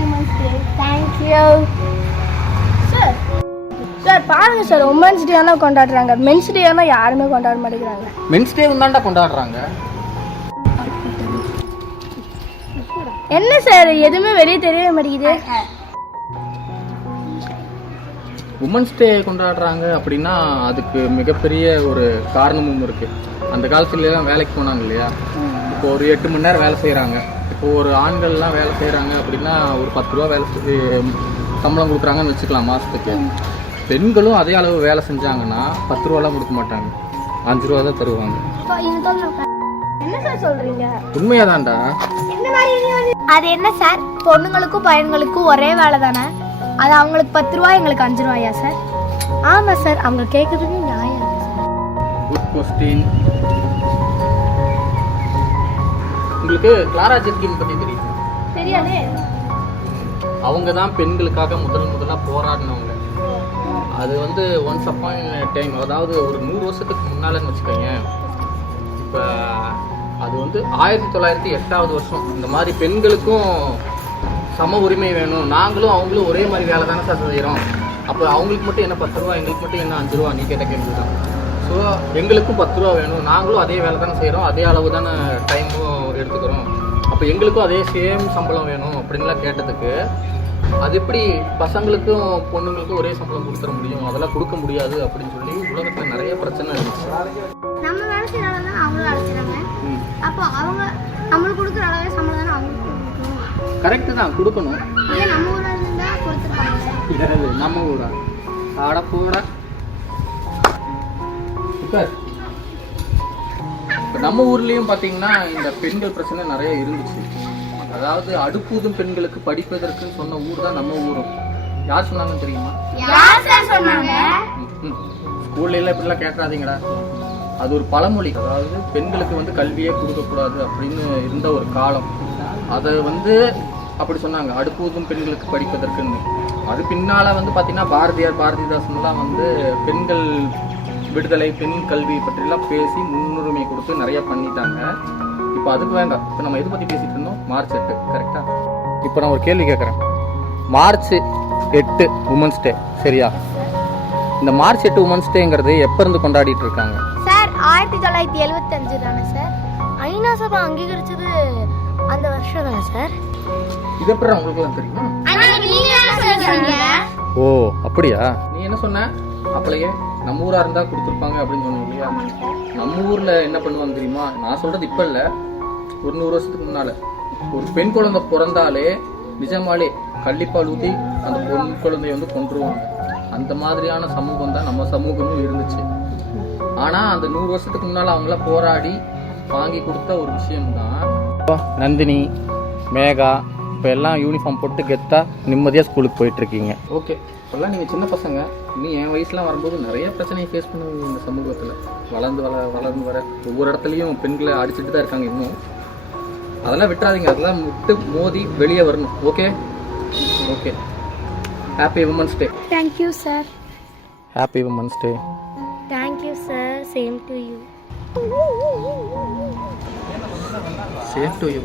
Women's Day. Thank you. Sir sir பாருங்க sir women's day ஆனால் கொண்டாடுறாங்க, மென்ஸ் டே ஆனால் யாருமே கொண்டாட மாட்டேங்கிறாங்க. மென்ஸ் டே தான்டா கொண்டாடுறாங்க. என்ன சார் எதுவுமே வெளியே தெரியவே மாட்டேங்குது. உமன்ஸ் டே கொண்டாடுறாங்க அப்படின்னா அதுக்கு மிகப்பெரிய ஒரு காரணமும் இருக்குது. அந்த காலத்துலலாம் வேலைக்கு போனாங்க இல்லையா, இப்போ ஒரு 8 மணி நேரம் வேலை செய்கிறாங்க. இப்போ ஒரு ஆண்கள்லாம் வேலை செய்கிறாங்க அப்படின்னா ஒரு 10 ரூபா சம்பளம் கொடுக்குறாங்கன்னு வச்சுக்கலாம் மாதத்துக்கு. பெண்களும் அதே அளவு வேலை செஞ்சாங்கன்னா 10 ரூபாலாம் கொடுக்க மாட்டாங்க, 5 ரூபா தான் தருவாங்க. என்ன சார் சொல்றீங்க? உண்மையாதான்டா. அது என்ன சார், பொண்ணுங்களுக்கும் பையன்களுக்கும் ஒரே வேலை தானே, அது அவங்களுக்கு 10 ரூபா எங்களுக்கு 5 ரூபாயா சார்? ஆமா சார், அவங்க கேட்கறதுக்கு நியாயம். Good question. உங்களுக்கு கிளாரா ஜெட்கின் பத்தி தெரியுமா? தெரியாதே. அவங்க தான் பெண்களுக்காக முதலா போராடினவங்க. அது வந்து ஒன்ஸ் அப்பான் டைம், அதாவது ஒரு 100 வருஷத்துக்கு முன்னாலன்னு வச்சுக்கோங்க. இப்போ அது வந்து 1908வது வருஷம். இந்த மாதிரி பெண்களுக்கும் சம உரிமை வேணும், நாங்களும் அவங்களும் ஒரே மாதிரி வேலை தானே சார் செய்கிறோம், அப்போ அவங்களுக்கு மட்டும் என்ன 10 ரூபா, எங்களுக்கு மட்டும் என்ன 5 ரூபா, நீ கேட்ட கேள்வி தான். ஸோ எங்களுக்கும் 10 ரூபா வேணும், நாங்களும் அதே வேலை தானே செய்கிறோம், அதே அளவு தானே டைமும் எடுத்துக்கிறோம், அப்போ எங்களுக்கும் அதே சேம் சம்பளம் வேணும் அப்படின்லாம் கேட்டதுக்கு, அது எப்படி பசங்களுக்கும் பொண்ணுங்களுக்கும் ஒரே சம்பளம் கொடுத்துட முடியும், அதெல்லாம் கொடுக்க முடியாது அப்படின்னு சொல்லி உலகத்தில் நிறைய பிரச்சனை இருந்துச்சு. நம்ம வேலை செய்யறதால தான் அவங்களும் வேலை செய்யறாங்க, அப்போ அவங்க நம்மளுக்கு கொடுக்குற அளவே சம்பளம் தானே அவங்களுக்கு கொடுக்கணும். கரெக்டு தான், கொடுக்கணும். நம்ம ஊரில் இருந்தால் கொடுத்துருப்பாங்க. நம்ம ஊரா ஆட போட. இப்போ நம்ம ஊர்லேயும் பார்த்தீங்கன்னா இந்த பெண்கள் பிரச்சனை நிறைய இருந்துச்சு. அதாவது அடுப்பூதும் பெண்களுக்கு படிப்பதற்குன்னு சொன்ன ஊர் தான் நம்ம ஊரும். யார் சொன்னாங்கன்னு தெரியுமா? ஸ்கூல்ல எல்லாம் இப்படிலாம் கேட்காதீங்கடா, அது ஒரு பழமொழி. அதாவது பெண்களுக்கு வந்து கல்வியே கொடுக்கக்கூடாது அப்படின்னு இருந்த ஒரு காலம், அதை வந்து அப்படி சொன்னாங்க, அடுப்பூதும் பெண்களுக்கு படிப்பதற்குன்னு. அது பின்னால் வந்து பார்த்தீங்கன்னா பாரதிதாசன்லாம் வந்து பெண்கள் விடுதலை, பெண் கல்வி பற்றிலாம் பேசி முன்னுரிமை கொடுத்து நிறைய பண்ணிட்டாங்க. இப்போ அதுக்கு வேண்டாம். இப்போ நம்ம எதை பற்றி பேசிட்டு இருந்தோம்? மார்ச் 8, கரெக்டா? இப்போ நான் ஒரு கேள்வி கேட்குறேன். மார்ச் 8 உமன்ஸ் டே, சரியா? இந்த மார்ச் 8 உமன்ஸ் டேங்கிறது எப்போ இருந்து கொண்டாடிட்டு இருக்காங்க சார்? 1975 தானே சார்? ஐநா சபை அங்கீகரிச்சது அந்த வருஷம் தானே சார்? இது எப்படி உங்களுக்குலாம் தெரியுமா? ஓ அப்படியா? நீ என்ன சொன்ன? அப்பளையே நம்ம ஊரா இருந்தா கொடுத்துருப்பாங்க அப்படின்னு சொன்னீங்க இல்லையா? நம்ம ஊர்ல என்ன பண்ணுவாங்க தெரியுமா? நான் சொல்றது இப்ப இல்ல, ஒரு 100 வருஷத்துக்கு முன்னால ஒரு பெண் குழந்தை பிறந்தாலே நிஜமாலே கள்ளிப்பால் ஊத்தி அந்த பெண் குழந்தைய வந்து கொன்றுவாங்க. அந்த மாதிரியான சமூகம் தான் நம்ம சமூகமும் இருந்துச்சு. ஆனா அந்த 100 வருஷத்துக்கு முன்னால அவங்கள போராடி வாங்கி கொடுத்த ஒரு விஷயம்தான். நந்தினி, மேகா இப்போ எல்லாம் யூனிஃபார்ம் போட்டு கெத்தா நிம்மதியாக ஸ்கூலுக்கு போயிட்டு இருக்கீங்க. ஓகே, இப்போல்லாம் நீங்கள் சின்ன பசங்க, இன்னும் என் வயசுலாம் வரும்போது நிறைய பிரச்சனையை ஃபேஸ் பண்ணுவீங்க இந்த சமூகத்தில். வளர்ந்து வர ஒவ்வொரு இடத்துலையும் பெண்களை அடிச்சுட்டு தான் இருக்காங்க இன்னும். அதெல்லாம் விட்டுறாதீங்க, அதெல்லாம் விட்டு மோதி வெளியே வரணும். Okay okay. Happy women's day. Thank you sir. Happy women's day. Thank you sir. Same to you. Same to you.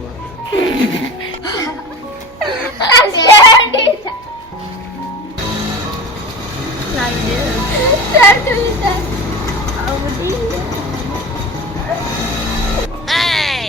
Hey!